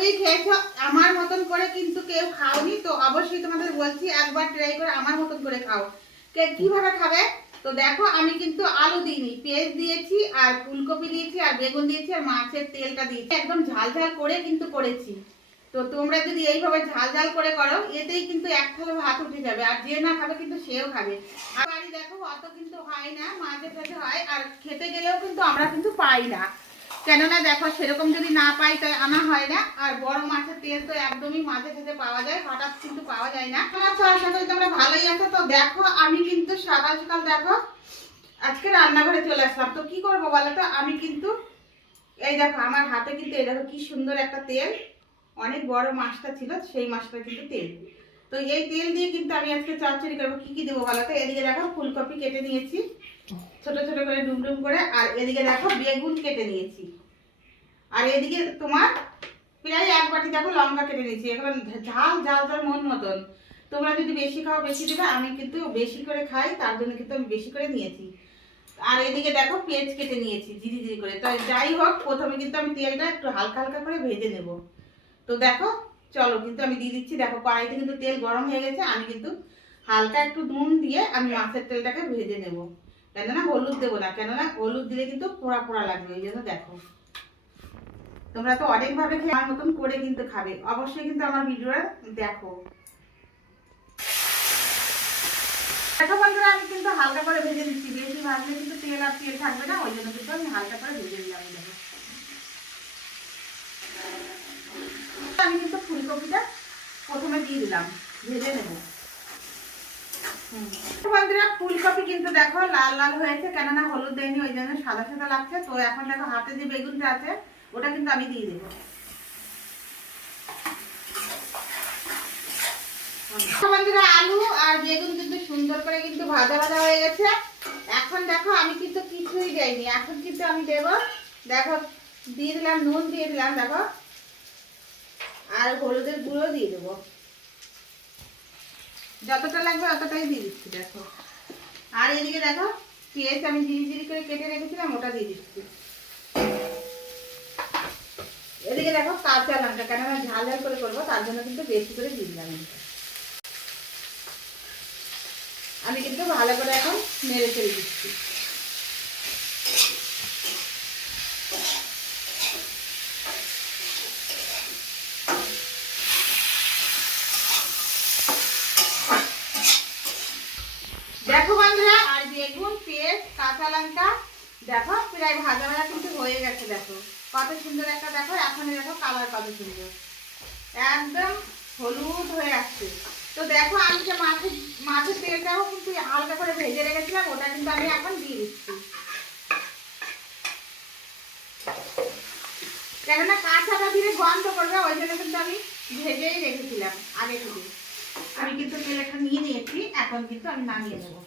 এইভাবেই খেয়েছো, আমার মতন করে কিন্তু কেউ খাওনি। তো অবশ্যই তোমাদের বলছি একবার ট্রাই করে আমার মতন করে খাও। কিভাবে খাবে? তো দেখো আমি কিন্তু আলু দিইনি, পেঁয়াজ দিয়েছি আর ফুলকপি দিয়েছি আর বেগুন দিয়েছি আর মাছের তেলটা দিয়েছি, একদম ঝাল ঝাল করে কিন্তু করেছি। তো তোমরা যদি এইভাবে ঝাল ঝাল করে করো, এতেই কিন্তু এক থালা ভাত উঠে যাবে, আর যে না খাবে কিন্তু সেও খাবে। আর বাড়ি দেখো অত কিন্তু হয় না, মাঝে সাঝে হয়, আর খেতে গেলেও কিন্তু আমরা কিন্তু পাই না। কেননা দেখো সেরকম যদি না পাই তাই আনা হয় না। আর বড় মাছের তেল তো একদমই মাঝে সাঝে পাওয়া যায়, হঠাৎ কিন্তু পাওয়া যায় না। আশা করি তোমরা ভালোই আছো। তো দেখো আমি কিন্তু সকাল সকাল দেখো আজকে রান্নাঘরে চলে আসলাম। তো কি করবো বলো তো, আমি কিন্তু এই দেখো আমার হাতে কিন্তু এই দেখো কি সুন্দর একটা তেল, অনেক বড় মাছটা ছিল সেই মাছটা কিন্তু তেল। তো এই তেল দিয়ে কিন্তু আমি আজকে চচ্চড়ি করবো। কি কি দেবো বলো তো, এদিকে দেখো ফুলকপি কেটে নিয়েছি ছোট ছোট করে ডুমডুম করে, আর এদিকে দেখো বেগুন কেটে নিয়েছি, আর এদিকে তোমার প্রায় এক বাটি দেখো লঙ্কা কেটে নিয়েছি। এখন ঝাল ঝাল ঝাল মন মতন, তোমরা যদি বেশি খাও বেশি দেবে, আমি কিন্তু বেশি করে খাই তার জন্য কিন্তু আমি বেশি করে নিয়েছি। আর এদিকে দেখো পেঁয়াজ কেটে নিয়েছি জিরি জিরি করে। তো যাই হোক প্রথমে কিন্তু আমি তেলটা একটু হালকা হালকা করে ভেজে নেব। তো দেখো চলো কিন্তু আমি দিয়ে দিচ্ছি, দেখো কড়াইতে কিন্তু তেল গরম হয়ে গেছে। আমি কিন্তু হালকা একটু নুন দিয়ে আমি মাছের তেলটাকে ভেজে নেব, কেননা হলুদ দেবো না, কেননা হলুদ দিলে কিন্তু পোড়া পোড়া লাগবে। এই জন্য দেখো তোমরা তো অনেকভাবে খেয়ে আমার মতন করে কিন্তু খাবে, অবশ্যই কিন্তু আমার ভিডিওটা দেখো। দেখো বন্ধুরা আমি কিন্তু হালকা করে ভেজে দিচ্ছি, বেশি ভাজলে কিন্তু তেল আর তেল থাকবে না, ওই জন্য কিন্তু আমি হালকা করে ভেজে দিলাম। দেখো আমি কিন্তু ফুলকপিটা প্রথমে দিয়ে দিলাম, ভেজে নেব। বন্ধুরা ফুলকপি কিন্তু দেখো লাল লাল হয়েছে, কেননা হলুদ দেয়নি ওই জন্য সাদা সাদা লাগছে। তো এখন দেখো হাতে যে বেগুনটা আছে ওটা কিন্তু আমি দিয়ে দেবো। বন্ধুরা আলু আর বেগুন কিন্তু সুন্দর করে কিন্তু ভাজা ভাজা হয়ে গেছে। এখন দেখো আমি কিন্তু কিছুই দেইনি, এখন কিন্তু আমি দেব, দেখো দিয়ে দিলাম নুন, দিয়ে দিলাম দেখো, আর হলুদের গুঁড়ো দিয়ে দেবো, যতটা লাগবে অতটাই দিয়ে দিচ্ছি। দেখো আর এদিকে দেখো পেঁয়াজ আমি জিরি জিরি করে কেটে রেখেছিলাম ওটা দিয়ে দিচ্ছি। এদিকে দেখো কাঁচা লঙ্কা, কেন আমি ঝাল ঝাল করে করবো তার জন্য কিন্তু বেশি করে দিয়ে দিলাম। আমি কিন্তু ভালো করে এখন নেড়ে চেড়ে দিচ্ছি। দেখো বন্ধুরা আর বেগুন পেঁয়াজ কাঁচা লঙ্কা দেখো প্রায় ভাজা ভাজা কিন্তু হয়ে গেছে। দেখো কত সুন্দর একটা, দেখো এখন দেখো কালার কত সুন্দর, একদম হলুদ হয়ে আসছে। তো দেখো আমি যে মাছের তেলটাও কিন্তু হালকা করে ভেজে রেখেছিলাম ওটা কিন্তু আমি এখন দিয়ে দিচ্ছি, কেননা কাঁচাটা দিলে গন্ধ করবে, ওই জন্য কিন্তু আমি ভেজেই রেখেছিলাম আগে থেকে। আমি কিন্তু তেল একটা নিয়ে নিয়েছি, এখন কিন্তু আমি নামিয়ে নেবো।